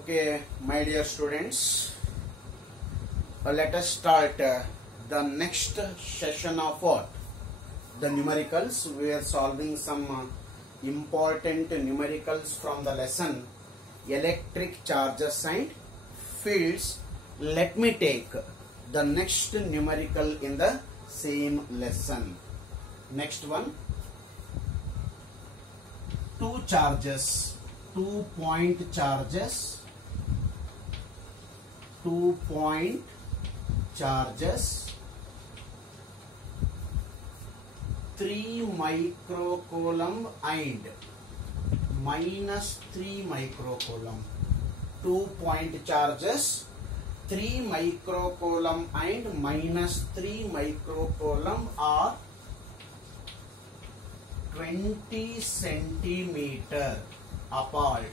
Okay, my dear students, let us start the next session of what? The numericals. We are solving some important numericals from the lesson electric charges and fields. Let me take the next numerical in the same lesson. Next one, two charges, 2-point charges, 2-point charges, 3 microcoulomb and -3 microcoulomb. 2-point charges, 3 microcoulomb and -3 microcoulomb are 20 centimeter apart,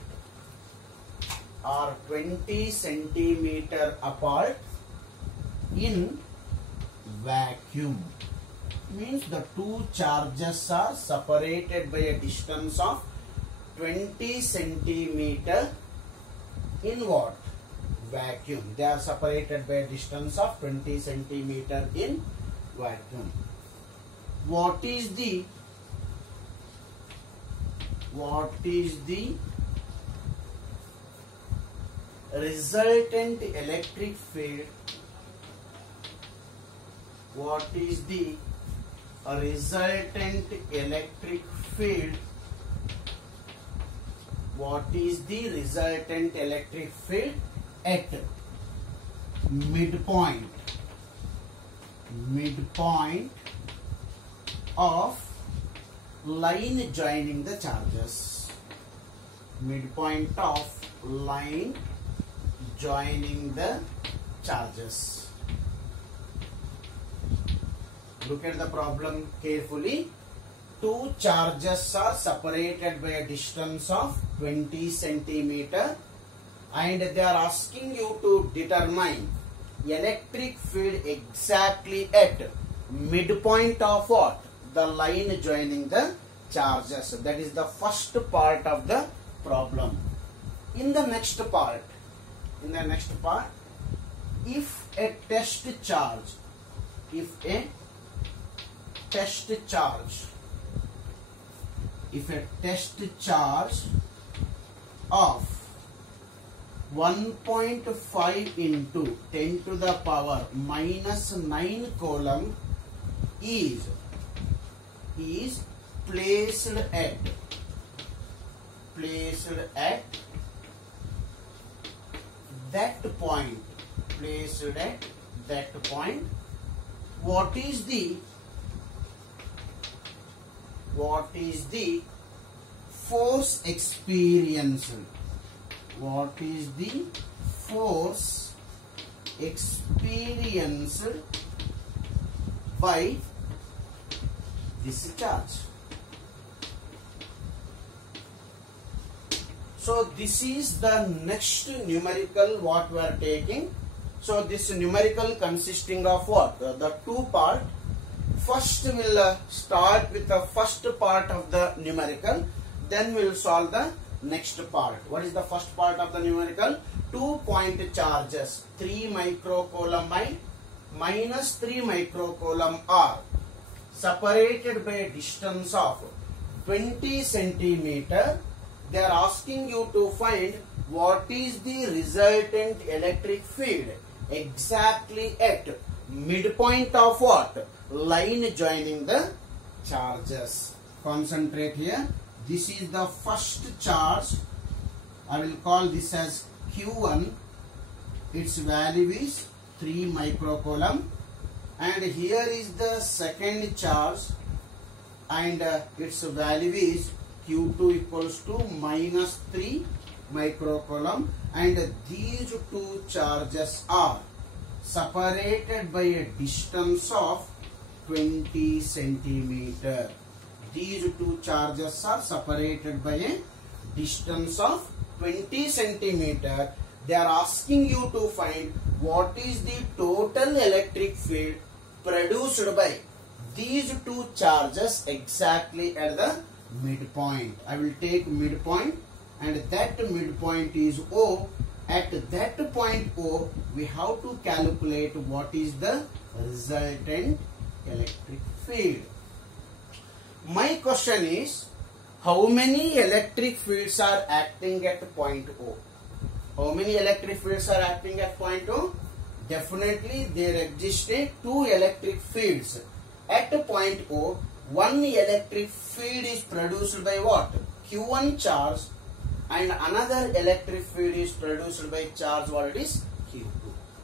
or 20 centimeter apart in vacuum. Means the two charges are separated by a distance of 20 centimeter in what? Vacuum. They are separated by a distance of 20 centimeter in vacuum. What is the resultant electric field? What is the resultant electric field? What is the resultant electric field at midpoint of line joining the charges? Midpoint of line joining the charges. Look at the problem carefully. Two charges are separated by a distance of 20 centimeter and they are asking you to determine electric field exactly at midpoint of what? The line joining the charges. That is the first part of the problem. In the next part, if a test charge of 1.5 into 10 to the power -9 coulomb is placed at that point, what is the force experienced? What is the force experienced by this charge? So this is the next numerical what we are taking. So this numerical consisting of what? The two part. First we will start with the first part of the numerical, then we will solve the next part. What is the first part of the numerical? 2-point charges, 3 microcoulomb and -3 microcoulomb are separated by a distance of 20 centimeter. They are asking you to find what is the resultant electric field exactly at midpoint of what? Line joining the charges. Concentrate here. This is the first charge. I will call this as Q1. Its value is 3 microcoulomb. And here is the second charge and its value is Q2 equals to -3 microcoulomb, and these two charges are separated by a distance of 20 centimeter. These two charges are separated by a distance of 20 centimeter. They are asking you to find what is the total electric field produced by these two charges exactly at the midpoint. I will take midpoint and that midpoint is O at that point O, we have to calculate what is the resultant electric field. My question is, how many electric fields are acting at point O? How many electric fields are acting at point O? Definitely there existed two electric fields. At point O, one electric field is produced by what? Q1 charge, and another electric field is produced by charge what it is? Q2.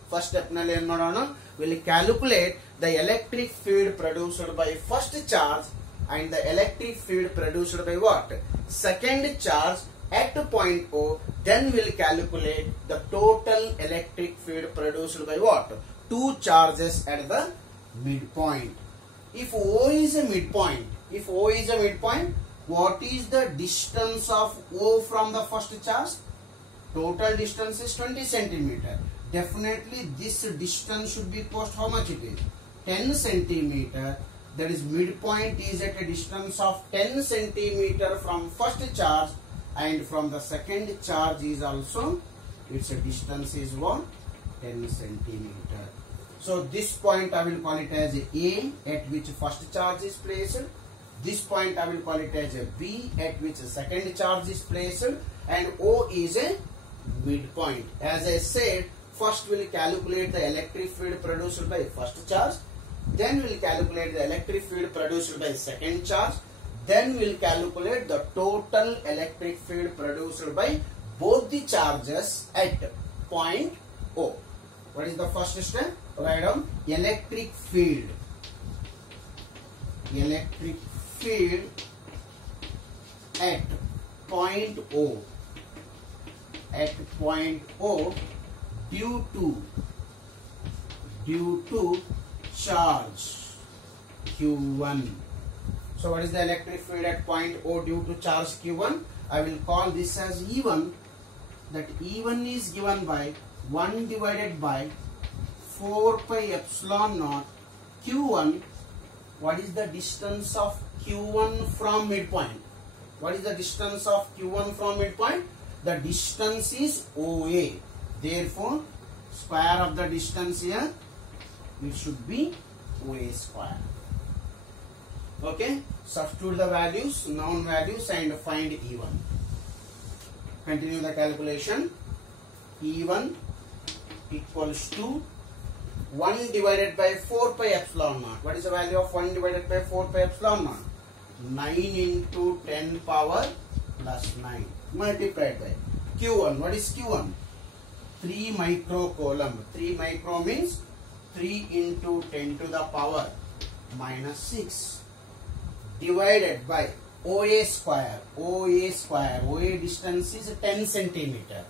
First step nalli en nodona, we'll calculate the electric field produced by first charge and the electric field produced by what? Second charge at point O. Then we'll calculate the total electric field produced by what? Two charges at the midpoint. If O is a midpoint, what is the distance of O from the first charge? Total distance is 20 centimeter. Definitely this distance should be cost how much it is? 10 centimeter. That is midpoint is at a distance of 10 centimeter from first charge, and from the second charge is also its distance is what? 10 centimeter. So this point I will call it as A, at which first charge is placed. This point I will call it as a B, at which second charge is placed, and O is a midpoint. As I said, first we will calculate the electric field produced by first charge, then we will calculate the electric field produced by second charge, then we will calculate the total electric field produced by both the charges at point O. What is the first step? Write down electric field at point O, due to charge Q1. So what is the electric field at point O due to charge Q1? I will call this as E1. That E1 is given by 1 divided by 4 pi epsilon naught Q1. What is the distance of Q1 from midpoint? What is the distance of Q1 from midpoint? The distance is OA. Therefore, square of the distance here, it should be OA square. Okay, substitute the values, known values, and find E1. Continue the calculation. E1 equals to 1 divided by 4 pi epsilon naught. What is the value of 1 divided by 4 pi epsilon naught? 9 into 10 power plus 9 multiplied by Q1. What is Q1? 3 microcoulomb. 3 micro means 3 into 10 to the power minus 6 divided by OA square. OA distance is 10 centimeter.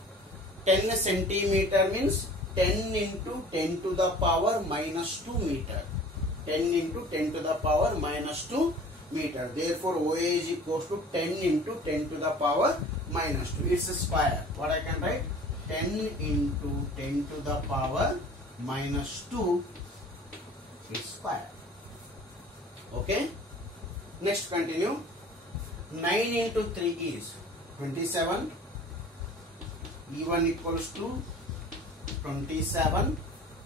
10 centimeter means 10 into 10 to the power minus 2 meter. 10 into 10 to the power minus 2 meter. Therefore, OA is equals to 10 into 10 to the power minus 2. It's a square. What I can write? 10 into 10 to the power minus 2 is square. Okay. Next continue. 9 into 3 is 27. E1 equals to 27.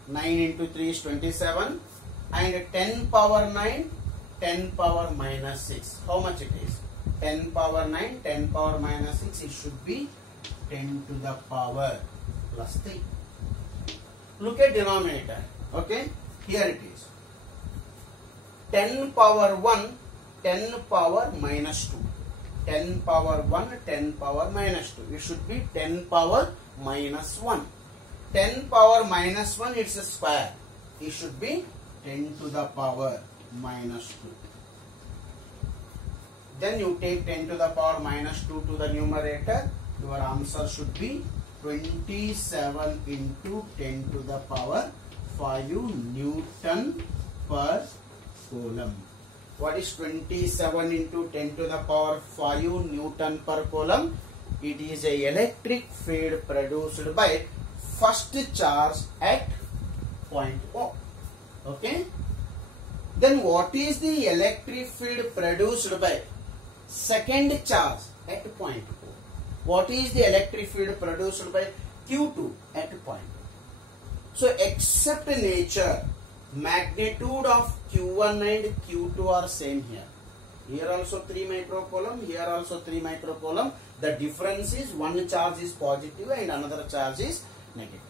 9 into 3 is 27. And 10 power 9, 10 power minus 6. How much it is? 10 power 9, 10 power minus 6. It should be 10 to the power plus 3. Look at denominator. Okay. Here it is. 10 power 1, 10 power minus 2. 10 power 1, 10 power minus 2. It should be 10 power minus 1. 10 power minus 1, it's a square. It should be 10 to the power minus 2. Then you take 10 to the power minus 2 to the numerator. Your answer should be 27 into 10 to the power 5 Newton per coulomb. What is 27 into 10 to the power 5 Newton per coulomb? It is a electric field produced by first charge at point O. Okay. Then what is the electric field produced by second charge at point O? What is the electric field produced by Q2 at point O. So except nature, magnitude of Q1 and Q2 are same here. Here also 3 microcoulomb, here also 3 microcoulomb. The difference is one charge is positive and another charge is negative.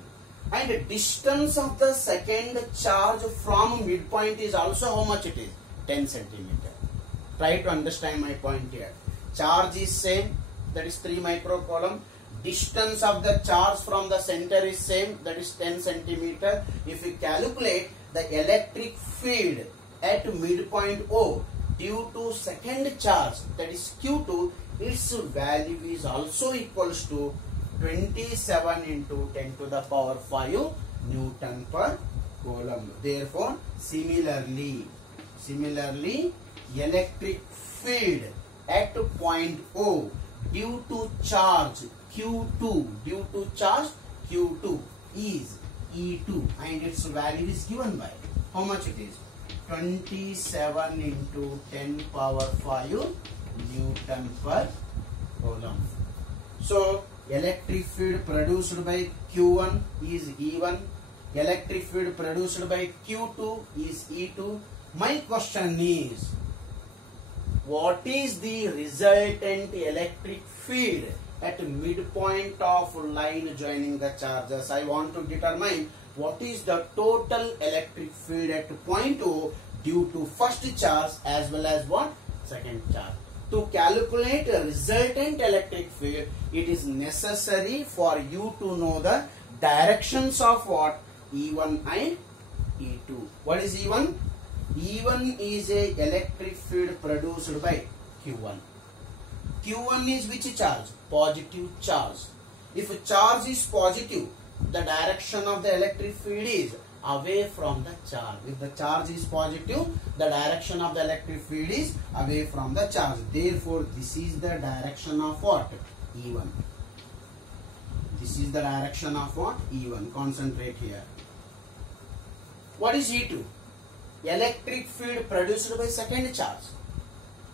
And distance of the second charge from midpoint is also how much it is? 10 centimeter. Try to understand my point here. Charge is same, that is 3 microcoulomb. Distance of the charge from the center is same, that is 10 centimeter. If we calculate the electric field at midpoint O due to second charge, that is Q2, its value is also equals to 27 into 10 to the power 5 Newton per coulomb. Therefore, similarly, electric field at point O due to charge Q2, is E2 and its value is given by how much it is? 27 into 10 power 5 Newton per coulomb. So electric field produced by Q1 is E1. Electric field produced by Q2 is E2. My question is, what is the resultant electric field at midpoint of line joining the charges? I want to determine what is the total electric field at point O due to first charge as well as what? Second charge. To calculate a resultant electric field, it is necessary for you to know the directions of what? E1 and E2. What is E1? E1 is a electric field produced by Q1. Q1 is which charge? Positive charge. If a charge is positive, the direction of the electric field is away from the charge. If the charge is positive, the direction of the electric field is away from the charge. Therefore, this is the direction of what? E1. This is the direction of what? E1. Concentrate here. What is E2? Electric field produced by second charge.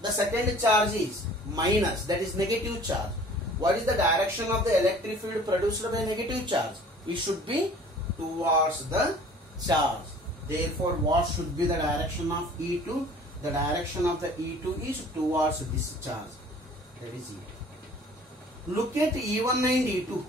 The second charge is minus, that is negative charge. What is the direction of the electric field produced by negative charge? It should be towards the charge. Therefore, what should be the direction of E2? The direction of the E2 is towards this charge. That is E2. Look at E1 and E2.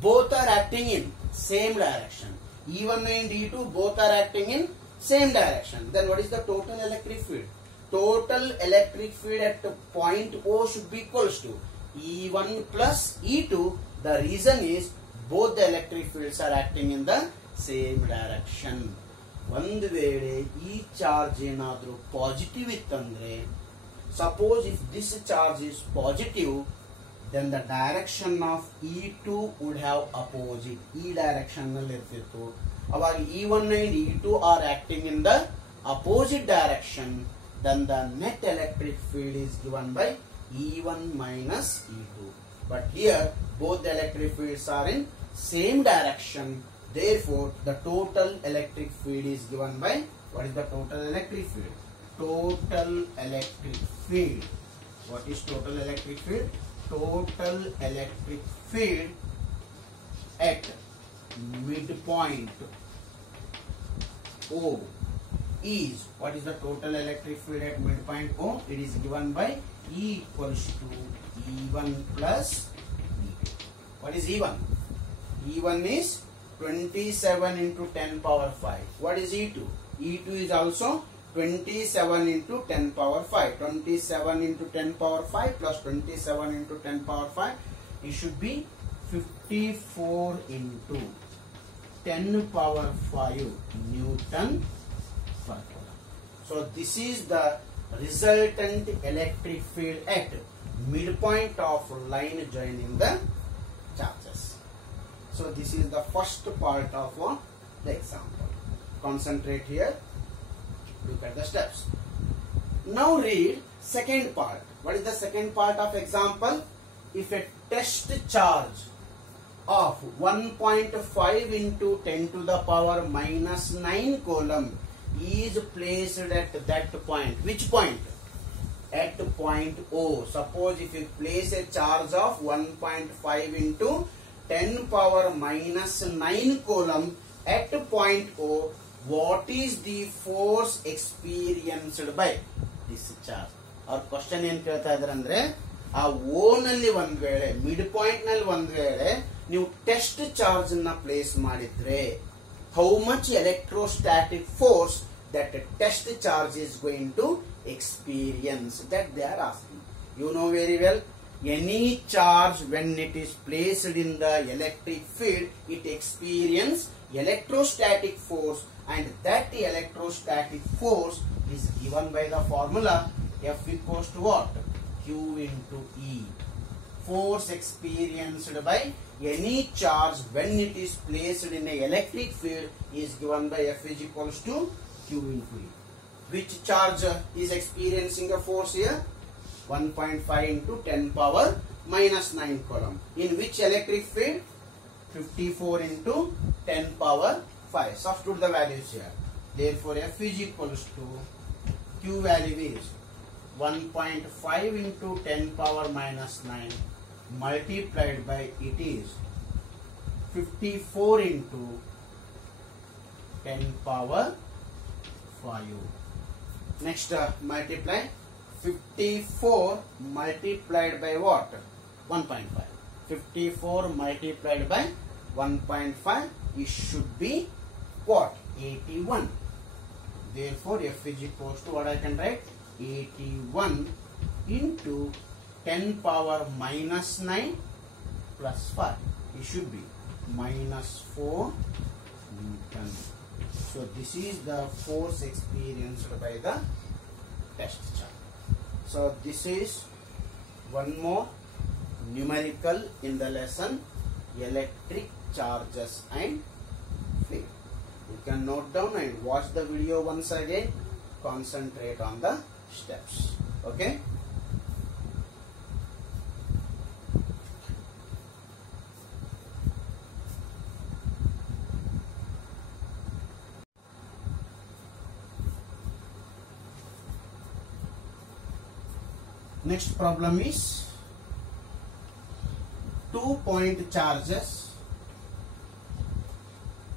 Both are acting in same direction. E1 and E2 both are acting in same direction. Then what is the total electric field? Total electric field at point O should be equals to E1 plus E2. The reason is both the electric fields are acting in the same direction. ಒಂದು ವೇಳೆ ಈ charge ಏನಾದರೂ positive ಇತ್ತಂದ್ರೆ, suppose if this charge is positive, then the direction of E2 would have opposite. ಈ direction ನಲ್ಲಿ ಇರ್ತಿತ್ತು. ಅವಾಗ E1 and E2 are acting in the opposite direction. Then the net electric field is given by E1 minus E2. But here both the electric fields are in same direction. Therefore, the total electric field is given by, what is the total electric field? Total electric field. What is total electric field? Total electric field at midpoint O is, what is the total electric field at midpoint O? It is given by E equals to E1 plus E2. What is E1? E1 is 27 into 10 power 5. What is E2? E2 is also 27 into 10 power 5. 27 into 10 power 5 plus 27 into 10 power 5. It should be 54 into 10 power 5 Newton per coulomb. So this is the resultant electric field at midpoint of line joining the charges. So this is the first part of the example. Concentrate here. Look at the steps. Now read second part. What is the second part of example? If a test charge of 1.5 into 10 to the power minus 9 coulomb is placed at that point. Which point? At point O. Suppose if you place a charge of 1.5 into 10 power minus 9 coulomb at point O, what is the force experienced by this charge? Our question ಏನು ಕೇಳ್ತಾ ಇದ್ದಾರೆ ಅಂದ್ರೆ ಆ ಓ ನಲ್ಲಿ ಒಂದ್ ವೇಳೆ mid point ನಲ್ಲಿ ಒಂದ್ ವೇಳೆ ನೀವು ಟೆಸ್ಟ್ ಚಾರ್ಜ್ ನ ಪ್ಲೇಸ್ ಮಾಡಿದ್ರೆ how much electrostatic force that test charge is going to experience, that they are asking. You know very well, any charge when it is placed in the electric field, it experiences electrostatic force, and that electrostatic force is given by the formula F equals to what? Q into E. Force experienced by any charge when it is placed in a electric field is given by F is equals to Q into E. Which charge is experiencing a force here? 1.5 into 10 power minus 9 coulomb. In which electric field? 54 into 10 power 5. Substitute the values here. Therefore, F is equals to Q value is 1.5 into 10 power minus 9 multiplied by it is 54 into 10 power 5. Next multiply 54 multiplied by what? 1.5. 54 multiplied by 1.5, it should be what? 81. Therefore F is equals to what I can write? 81 into 10 power minus 9 plus 5. It should be minus 4 Newton. So this is the force experienced by the test charge. So this is one more numerical in the lesson, electric charges and field. You can note down and watch the video once again. Concentrate on the steps. Okay. Next problem is 2-point charges.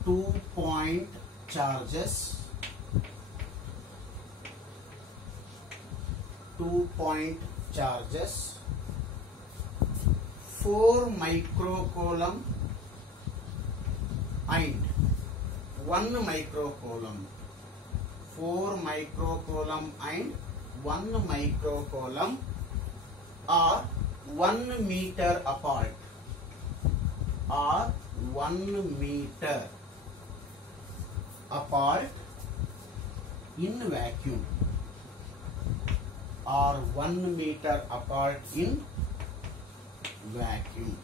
2-point charges. 2-point charges. 4 microcoulomb and 1 microcoulomb. 4 microcoulomb and 1 microcoulomb are 1 meter apart. Are 1 meter apart in vacuum. Are 1 meter apart in vacuum.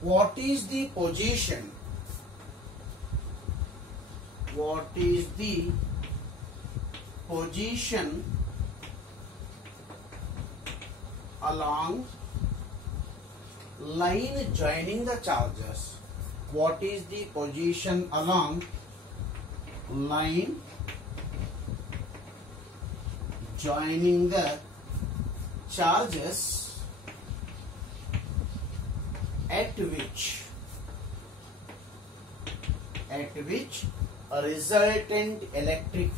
What is the position? What is the position along line joining the charges? What is the position along line joining the charges at which a resultant electric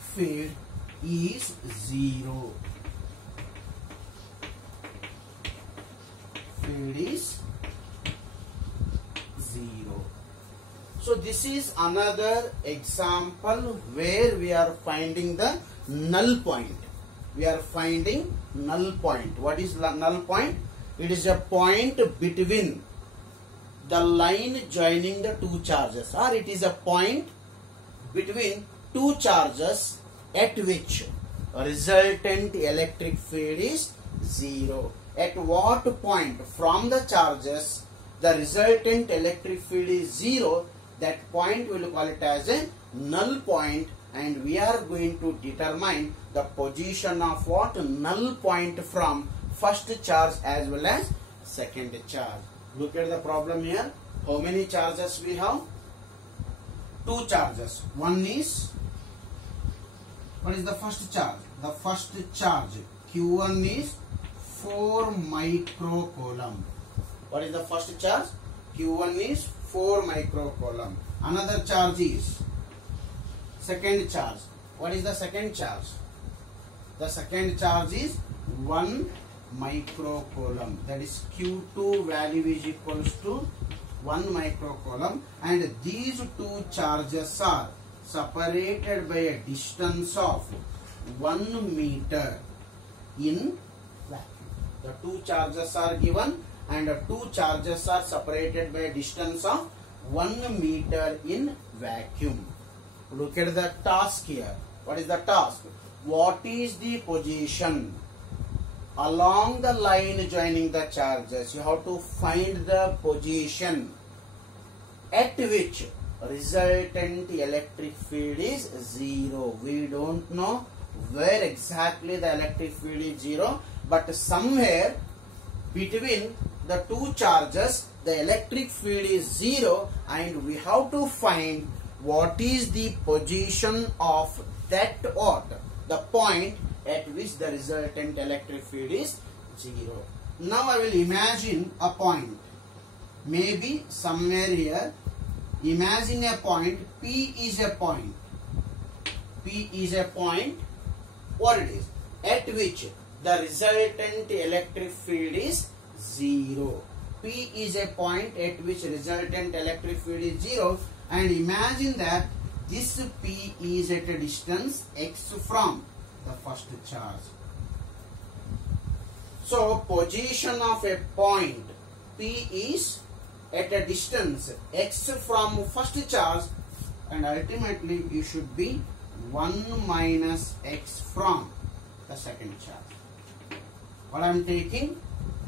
field is 0. Field is 0. So this is another example where we are finding the null point. We are finding null point. What is null point? It is a point between the line joining the two charges, or it is a point between two charges at which a resultant electric field is 0. At what point from the charges the resultant electric field is 0, that point we will call it as a null point, and we are going to determine the position of what? Null point from first charge as well as second charge. Look at the problem here. How many charges we have? two charges. One is, what is the first charge? The first charge Q1 is 4 microcoulomb. What is the first charge? Q1 is 4 microcoulomb. Another charge is second charge. What is the second charge? The second charge is 1 microcoulomb. That is Q2 value is equals to 1 microcoulomb, and these two charges are separated by a distance of 1 meter in vacuum. The two charges are given and the two charges are separated by a distance of 1 meter in vacuum. Look at the task here. What is the task? What is the position along the line joining the charges? You have to find the position at which resultant electric field is 0. We don't know where exactly the electric field is 0, but somewhere between the two charges the electric field is 0, and we have to find what is the position of that the point at which the resultant electric field is 0. Now I will imagine a point, maybe somewhere here. Imagine a point, P is a point. P is a point, what it is, at which the resultant electric field is 0. P is a point at which resultant electric field is 0, and imagine that this P is at a distance x from the first charge. So position of a point P is at a distance x from first charge, and ultimately you should be 1 minus x from the second charge. What I am taking,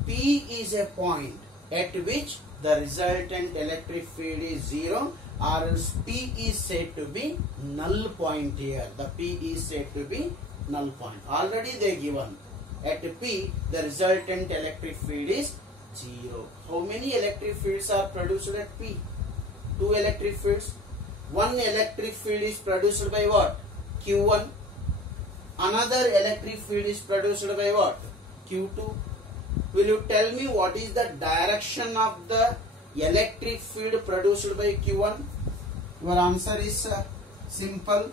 P is a point at which the resultant electric field is 0, or else P is said to be null point here. The P is said to be null point. Already they given at P the resultant electric field is 0. How many electric fields are produced at P? 2 electric fields. One electric field is produced by what? Q1. Another electric field is produced by what? Q2. Will you tell me what is the direction of the electric field produced by Q1? Your answer is simple.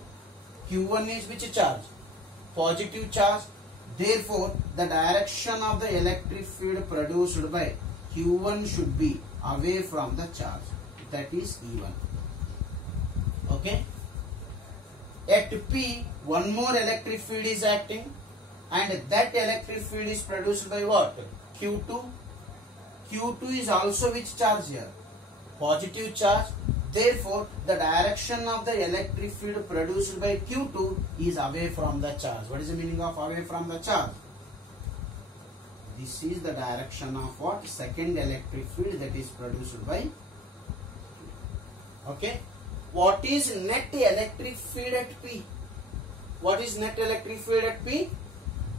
Q1 is which charge? Positive charge. Therefore, the direction of the electric field produced by Q1 should be away from the charge. That is E1. Okay. At P, one more electric field is acting, and that electric field is produced by what? Q2. Q2 is also which charge here? Positive charge. Therefore, the direction of the electric field produced by Q2 is away from the charge. What is the meaning of away from the charge? This is the direction of what? Second electric field that is produced by Q2. Okay. What is net electric field at P? What is net electric field at P?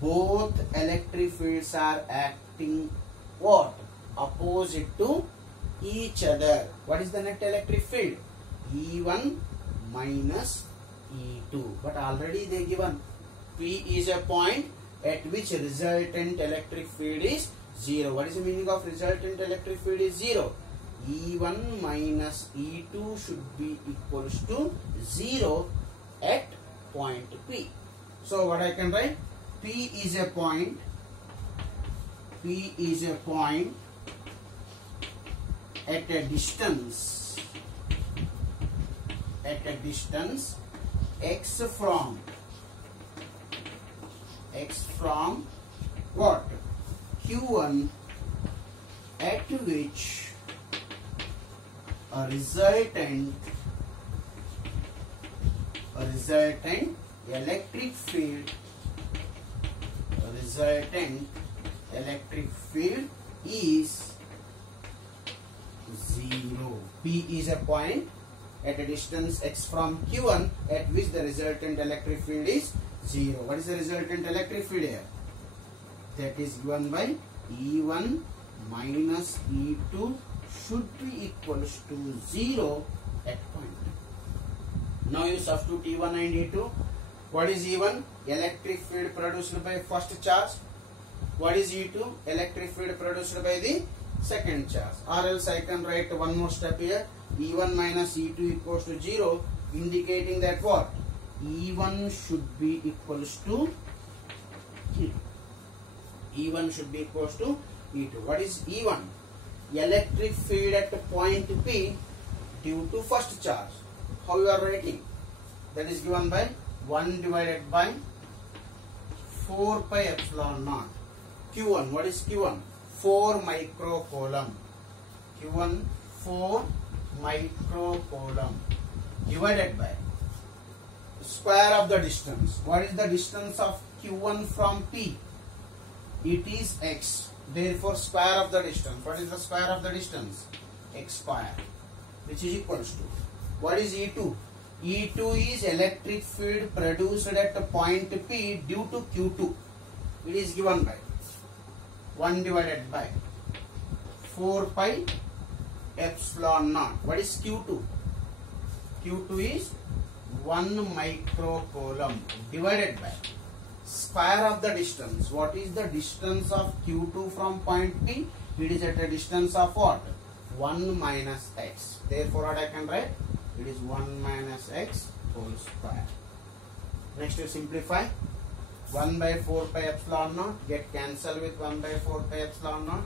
Both electric fields are acting what? Opposite to each other. What is the net electric field? E1 minus E2. But already they given P is a point at which resultant electric field is 0. What is the meaning of resultant electric field is 0? E1 minus E2 should be equals to 0 at point P. So what I can write? P is a point. P is a point at a distance x from what? Q1, at which a resultant electric field is 0. P is a point at a distance x from Q1 at which the resultant electric field is 0. What is the resultant electric field here? That is given by E1 minus E2 should be equals to 0 at point. Now you substitute E1 and E2. What is E1? Electric field produced by first charge. What is E2? Electric field produced by the second charge. Or else I can write one more step here. E1 minus E2 equals to 0, indicating that what? E1 should be equals to E2. E1 should be equals to E2. What is E1? Electric field at point P due to first charge. How you are writing? That is given by 1 divided by 4 pi epsilon naught. Q1, what is Q1? 4 microcoulomb. Q1, 4 microcoulomb divided by square of the distance. What is the distance of Q1 from P? It is x. Therefore, square of the distance. What is the square of the distance? X square, which is equals to. What is E2? E2 is electric field produced at point P due to Q2. It is given by 1 divided by 4 pi epsilon naught. What is Q2? Q2 is 1 microcoulomb divided by square of the distance. What is the distance of Q2 from point P? It is at a distance of what? 1 minus x. Therefore, what I can write? It is 1 minus x whole square. Next you simplify. 1 by 4 pi epsilon naught get cancelled with 1 by 4 pi epsilon naught.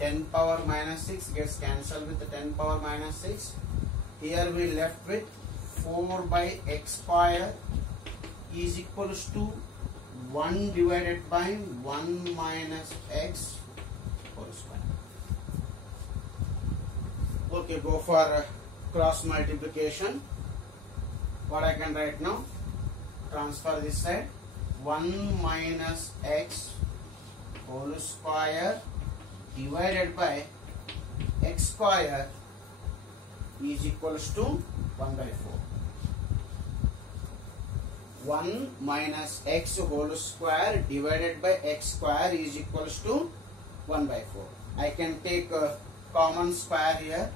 10 power minus 6 gets cancelled with the 10 power minus 6. Here we left with 4 by x square is equals to 1 divided by 1 minus x whole square. Okay, go for cross multiplication. What I can write now? Transfer this side. 1 minus x whole square divided by x square is equals to 1 by 4. 1 minus x whole square divided by x square is equals to 1 by 4. I can take a common square here.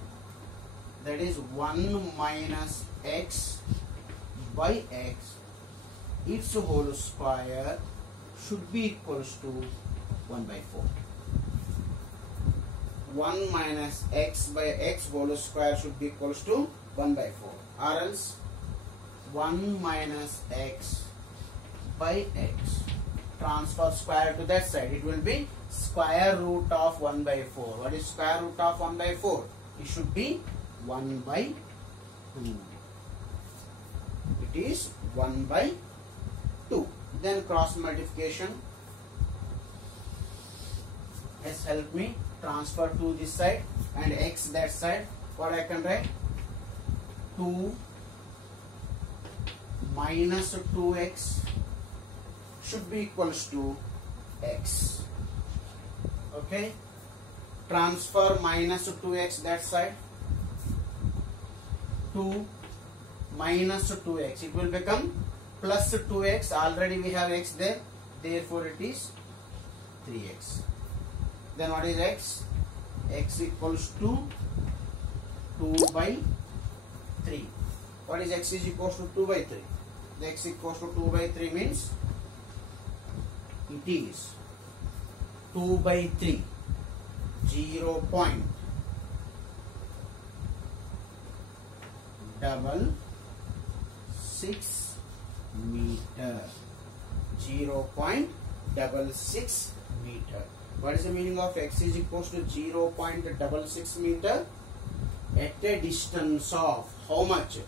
That is 1 minus x by x. Its whole square should be equals to 1 by 4. 1 minus x by x whole square should be equals to 1 by 4. Or else 1 minus x by x. Transfer square to that side. It will be square root of 1 by 4. What is square root of 1 by 4? It should be 1 by 2. It is 1 by 2. Then cross multiplication has helped me transfer 2 this side and x that side. What I can write? 2 minus 2x should be equals to x. Okay. Transfer minus 2x that side. 2 minus 2x. It will become plus 2x. Already we have x there. Therefore it is 3x. Then what is x? X equals to 2 by 3. What is x is equals to 2 by 3? The x equals to 2 by 3 means it is 2 by 3. 0.66 meter. 0.66 meter. What is the meaning of x is equals to 0.66 meter? At a distance of how much?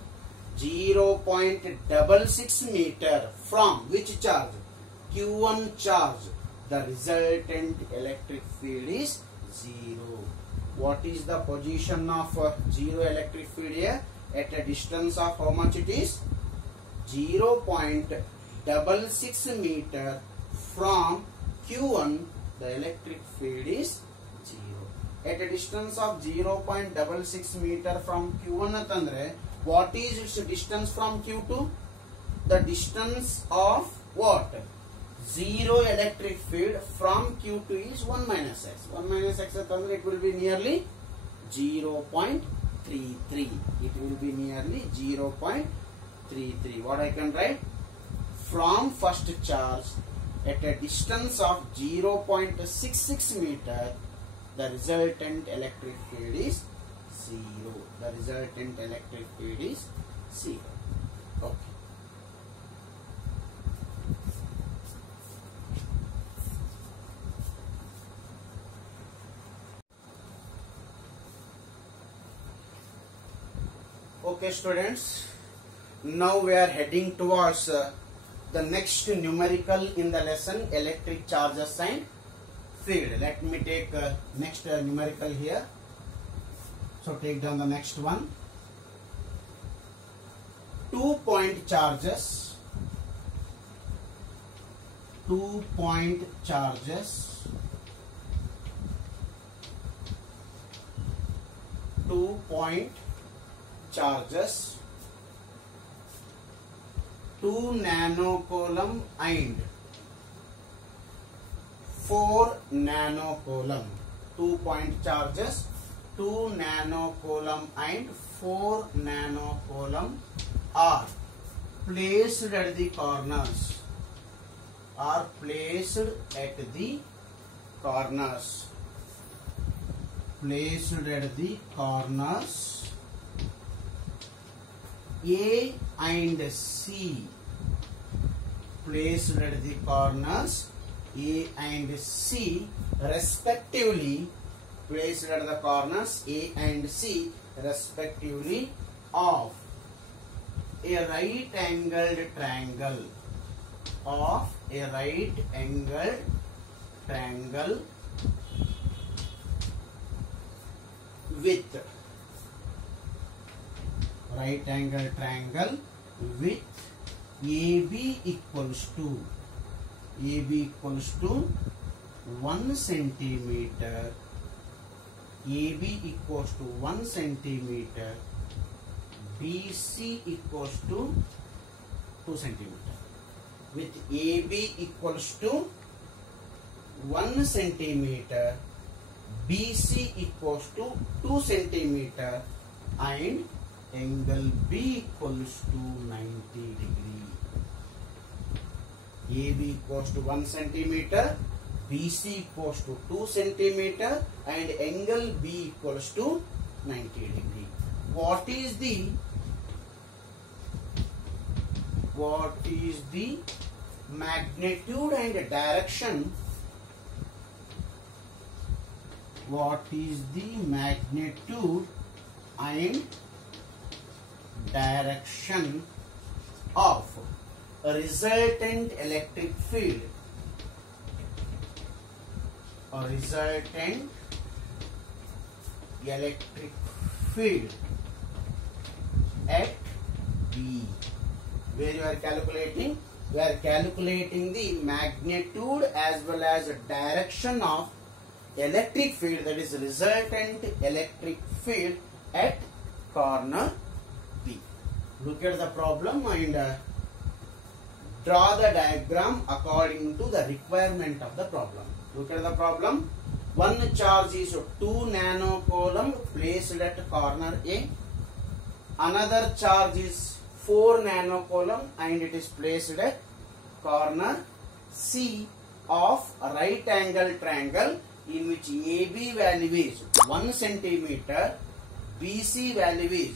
0.66 meter from which charge? Q1 charge. The resultant electric field is 0. What is the position of 0 electric field here? At a distance of how much it is? 0.66 meter from Q1, the electric field is 0. At a distance of 0.66 meter from Q1 atandre, what is its distance from Q2? The distance of what? 0 electric field from Q2 is 1 minus x. 1 minus x atandre, it will be nearly 0.5. 0.33. It will be nearly 0.33. What I can write? From first charge at a distance of 0.66 meter, the resultant electric field is 0. The resultant electric field is 0. Okay. Okay students, now we are heading towards the next numerical in the lesson, electric charges and field. Let me take next numerical here. So take down the next one. 2-point charges. 2-point charges. 2-point charges. 2 nanocoulomb and 4 nanocoulomb. 2-point charges, 2 nanocoulomb and 4 nanocoulomb are placed at the corners. Are placed at the corners. Placed at the corners. A and C, placed at the corners A and C respectively, placed at the corners A and C respectively of a right angled triangle, of a right angled triangle with right angle triangle with AB equals to 1 centimeter, AB equals to 1 centimeter, BC equals to 2 centimeter. With AB equals to 1 centimeter, BC equals to 2 centimeter and angle B equals to 90 degree. AB equals to 1 centimeter, BC equals to 2 centimeter and angle B equals to 90 degree. What is the magnitude and direction? What is the magnitude and direction of a resultant electric field? A resultant electric field at B. Where you are calculating? We are calculating the magnitude as well as direction of electric field, that is resultant electric field at corner B. Look at the problem and draw the diagram according to the requirement of the problem. Look at the problem. One charge is 2 nanocoulomb placed at corner A. Another charge is 4 nanocoulomb and it is placed at corner C of a right angle triangle in which AB value is 1 centimeter, BC value is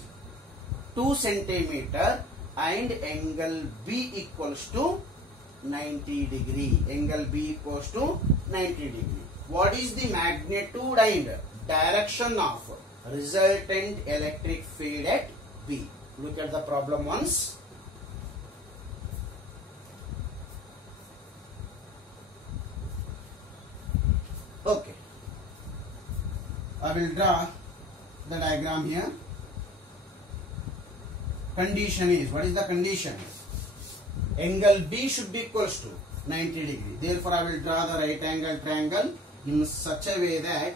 2 centimeter and angle B equals to 90 degree. Angle B equals to 90 degree. What is the magnitude and direction of resultant electric field at B? Look at the problem once. Okay. I will draw the diagram here. Condition is, what is the condition? Angle B should be equals to 90 degree. Therefore, I will draw the right angle triangle in such a way that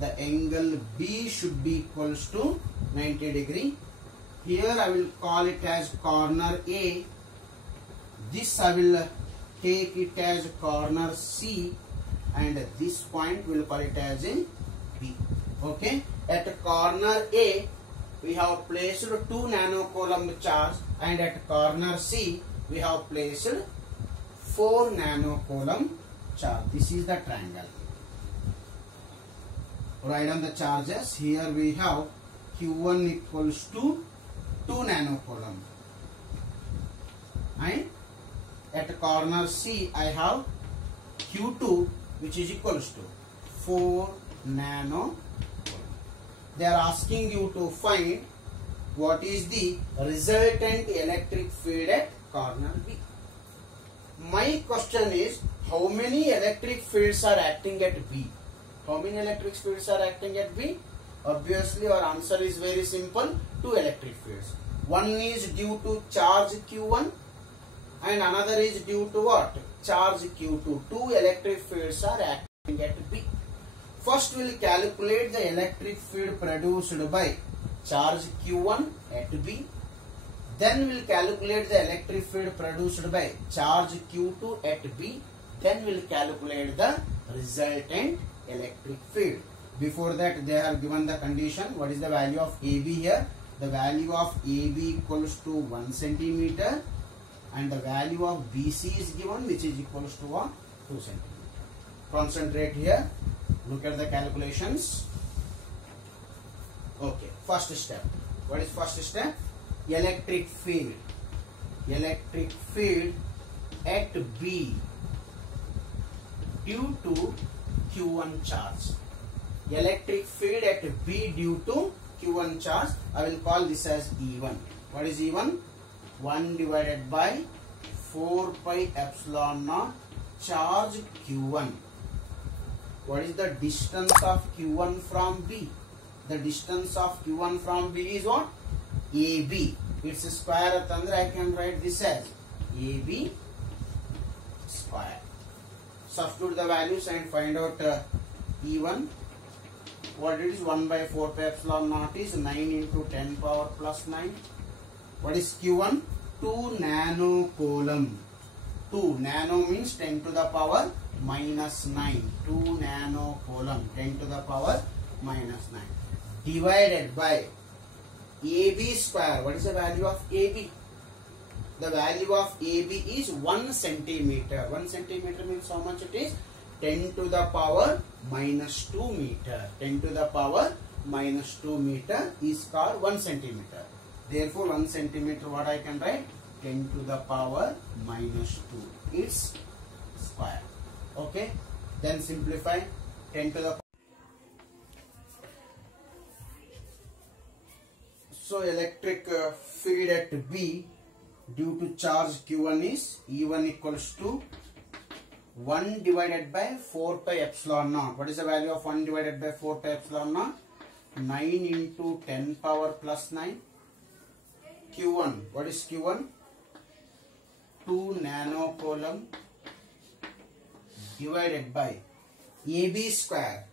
the angle B should be equals to 90 degree. Here I will call it as corner A. This I will take it as corner C and this point we will call it as in B. Okay, at corner A we have placed 2 nanocoulomb charge, and at corner C we have placed 4 nanocoulomb charge. This is the triangle. Write down the charges. Here we have Q1 equals to 2 nanocoulomb, and at corner C I have Q2 which is equals to 4 nanocoulomb. They are asking you to find what is the resultant electric field at corner B. My question is, how many electric fields are acting at B? How many electric fields are acting at B? Obviously our answer is very simple, 2 electric fields. One is due to charge Q1 and another is due to what? Charge Q2. 2 electric fields are acting at B. First we will calculate the electric field produced by charge Q1 at B. Then we will calculate the electric field produced by charge Q2 at B. Then we will calculate the resultant electric field. Before that they have given the condition. What is the value of AB here? The value of AB equals to 1 centimeter, and the value of BC is given, which is equals to what? 2 centimeter. Concentrate here. Look at the calculations. Okay, first step. What is first step? Electric field. Electric field at B due to Q1 charge. Electric field at B due to Q1 charge. I will call this as E1. What is E1? 1 divided by 4 pi epsilon naught charge Q1. What is the distance of Q1 from B? The distance of Q1 from B is what? AB. Its square atandre I can write this as AB square. Substitute the values and find out E1. What it is? 1 by 4 pi epsilon naught is 9 into 10 power plus 9. What is Q1? 2 nanocoulomb. 2 nano means 10 to the power minus 9. 2 nanocoulomb, 10 to the power minus 9. Divided by AB square. What is the value of AB? The value of AB is 1 centimeter. 1 centimeter means how much it is? 10 to the power minus 2 meter. 10 to the power minus 2 meter is called 1 centimeter. Therefore 1 centimeter, what I can write? 10 to the power minus 2. It's square. Okay. Then simplify. 10 to the power. So electric field at B due to charge Q1 is E1 equals to 1 divided by 4 pi epsilon naught. What is the value of 1 divided by 4 pi epsilon naught? 9 into 10 power plus 9. Q1. What is Q1? 2 nanocoulomb divided by AB square.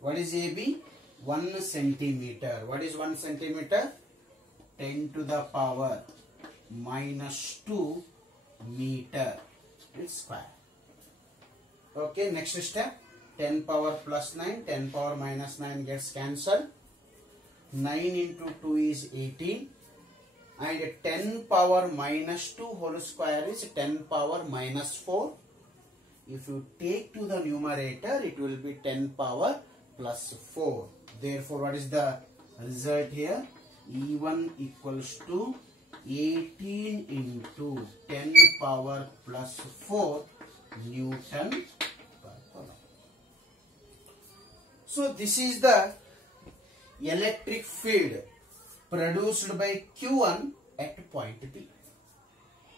What is AB? 1 centimeter. What is 1 centimeter? 10 to the power minus 2 meter. It's square. Okay, next step. 10 power plus 9. 10 power minus 9 gets cancelled. 9 into 2 is 18. And 10 power minus 2 whole square is 10 power minus 4. If you take to the numerator, it will be 10 power plus 4. Therefore, what is the result here? E1 equals to 18 into 10 power plus 4 Newton per coulomb. So, this is the electric field produced by Q1 at point B.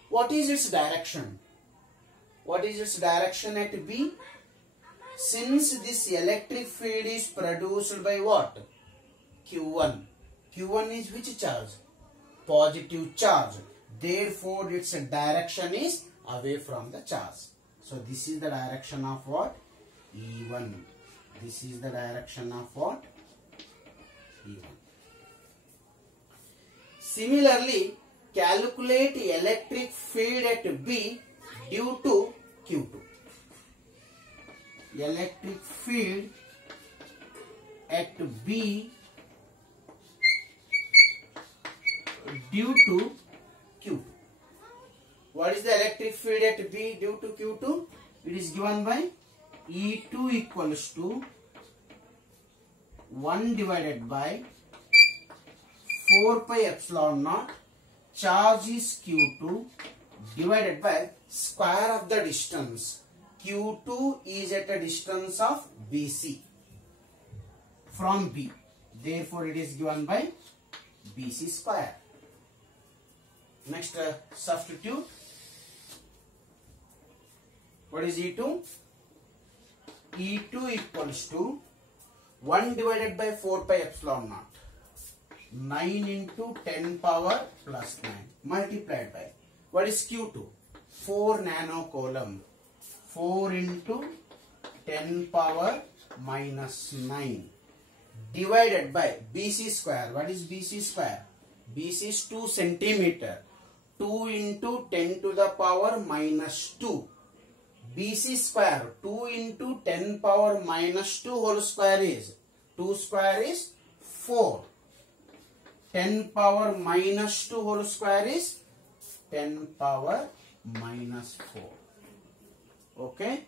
What is its direction? What is its direction at B? Since this electric field is produced by what? Q1. Q1 is which charge? Positive charge. Therefore, its direction is away from the charge. So, this is the direction of what? E1. This is the direction of what? E1. Similarly, calculate electric field at B due to Q2. Electric field at B due to Q2. What is the electric field at B due to Q2? It is given by E2 equals to 1 divided by 4 pi epsilon naught. Charge is Q2 divided by square of the distance. Q2 is at a distance of BC from B. Therefore, it is given by BC square. Next, substitute. What is E2? E2 equals to 1 divided by 4 pi epsilon naught. 9 into 10 power plus 9 multiplied by, what is Q2? 4 nanocoulomb. 4 into 10 power minus 9 divided by BC square. What is BC square? BC is 2 centimeter. 2 into 10 to the power minus 2. BC square, 2 into 10 power minus 2 whole square is, 2 square is 4. 10 power minus 2 whole square is 10 power minus 4. Okay.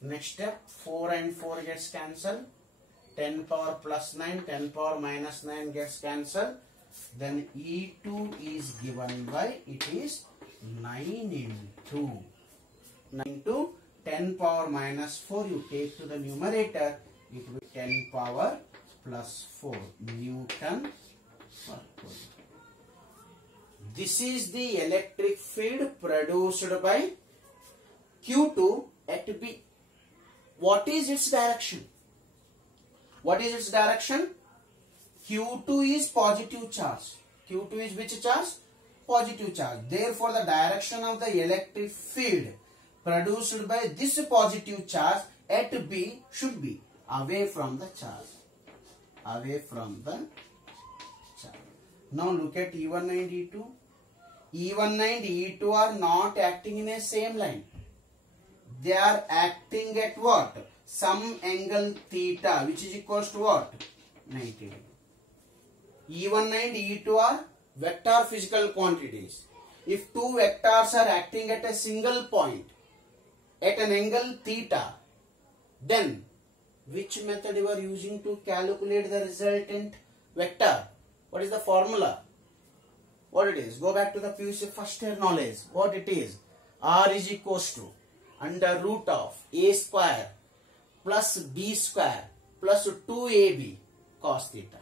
Next step, 4 and 4 gets cancelled. 10 power plus 9, 10 power minus 9 gets cancelled. Then E2 is given by, it is 9 into 10 power minus 4. You take to the numerator, it will be 10 power plus 4 Newton per coulomb. This is the electric field produced by Q2 at B. What is its direction? What is its direction? Q2 is positive charge. Q2 is which charge? Positive charge. Therefore, the direction of the electric field produced by this positive charge at B should be away from the charge. Away from the charge. Now look at E1 and E2. E1 and E2 are not acting in a same line. They are acting at what? Some angle theta, which is equals to what? 90 degree. E1 and E2 are vector physical quantities. If two vectors are acting at a single point at an angle theta, then which method you are using to calculate the resultant vector? What is the formula? What it is? Go back to the PUC first year knowledge. What it is? R is equals to under root of a square plus b square plus 2ab cos theta.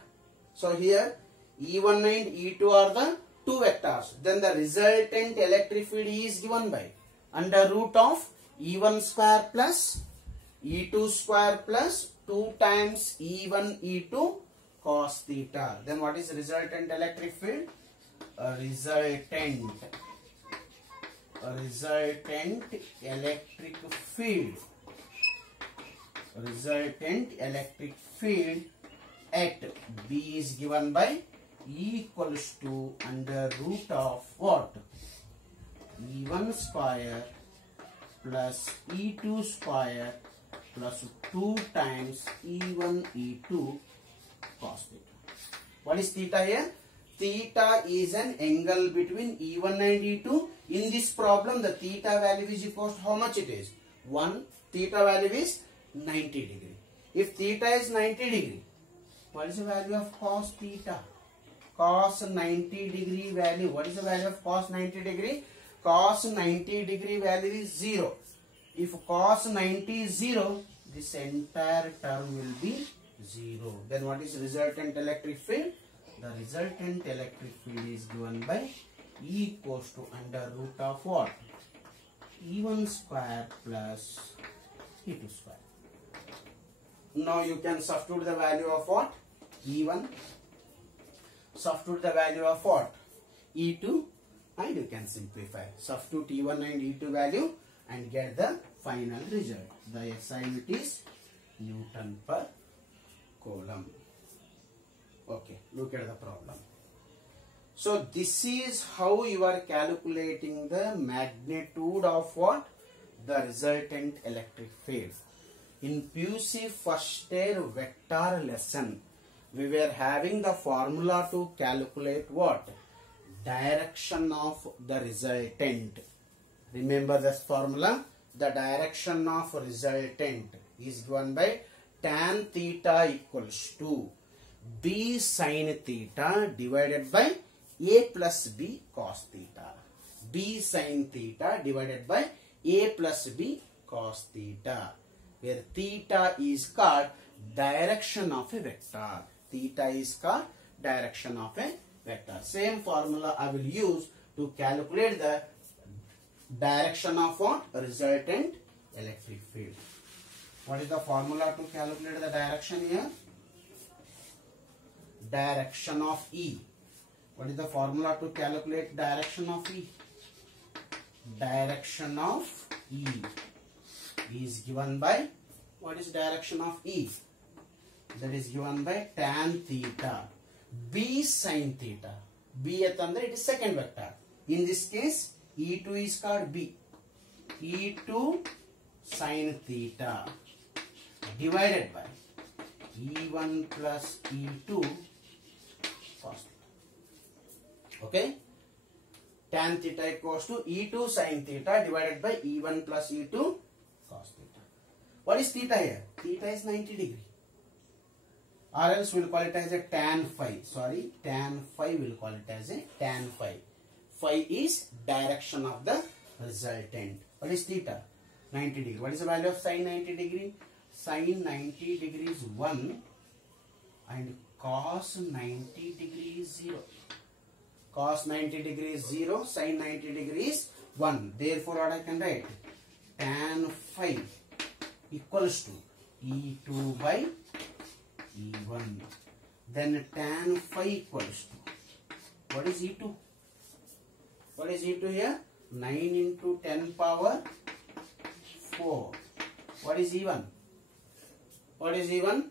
So here E1 and E2 are the two vectors. Then the resultant electric field is given by under root of E1 square plus E2 square plus 2 times E1 E2 cos theta. Then what is resultant electric field? Resultant electric field. Resultant electric field at B is given by E equals to under root of what? E1 square plus E2 square plus 2 times E1 E2 cos theta. What is theta here? Theta is an angle between E1 and E2. In this problem, the theta value is equal to how much it is? 1. Theta value is 90 degree. If theta is 90 degree, what is the value of cos theta? Cos 90 degree value. What is the value of cos 90 degree? Cos 90 degree value is 0. If cos 90 is 0, this entire term will be 0. Then what is resultant electric field? The resultant electric field is given by E equals to under root of what? E1 square plus E2 square. Now you can substitute the value of what? E1. Substitute the value of what? E2. And you can simplify. Substitute E1 and E2 value and get the final result. The SI unit is Newton per coulomb. Okay, look at the problem. So this is how you are calculating the magnitude of what? The resultant electric field. in PUC first year vector lesson, we were having the formula to calculate what? Direction of the resultant. Remember this formula? The direction of resultant is given by tan theta equals to B sin theta divided by A plus B cos theta. B sin theta divided by A plus B cos theta, where theta is called direction of a vector. Theta is called direction of a vector. Same formula I will use to calculate the direction of what? Resultant electric field. What is the formula to calculate the direction here? Direction of E. What is the formula to calculate direction of E? Direction of E is given by, what is direction of E? That is given by tan theta B sin theta. B atandre it is second vector. In this case E2 is called B. E2 sin theta divided by E1 plus E2 cos theta. Okay? Tan theta equals to E2 sin theta divided by E1 plus E2 cos theta. What is theta here? Theta is 90 degree. Or else we will call it as a tan phi. Sorry, tan phi we will call it as a tan phi. Phi is direction of the resultant. What is theta? 90 degree. What is the value of sin 90 degree? Sin 90 degree is 1 and cos 90 degree is 0. Cos 90 degree is 0, sin 90 degree is 1. Therefore, what I can write? Tan phi equals to E2 by E1. Then tan phi equals to, what is E2? What is E2 here? 9 into 10 power 4. What is E1? What is E1?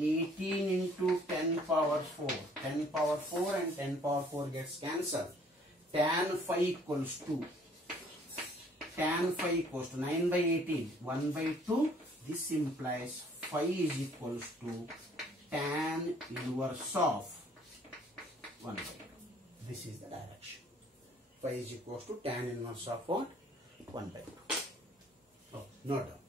18 into 10 power 4. 10 power 4 and 10 power 4 gets cancelled. Tan phi equals to, tan phi equals to 9 by 18, 1 by 2. This implies phi is equals to tan inverse of 1 by 2. This is the direction. Phi is equals to tan inverse of what? 1 by 2. Oh, no doubt.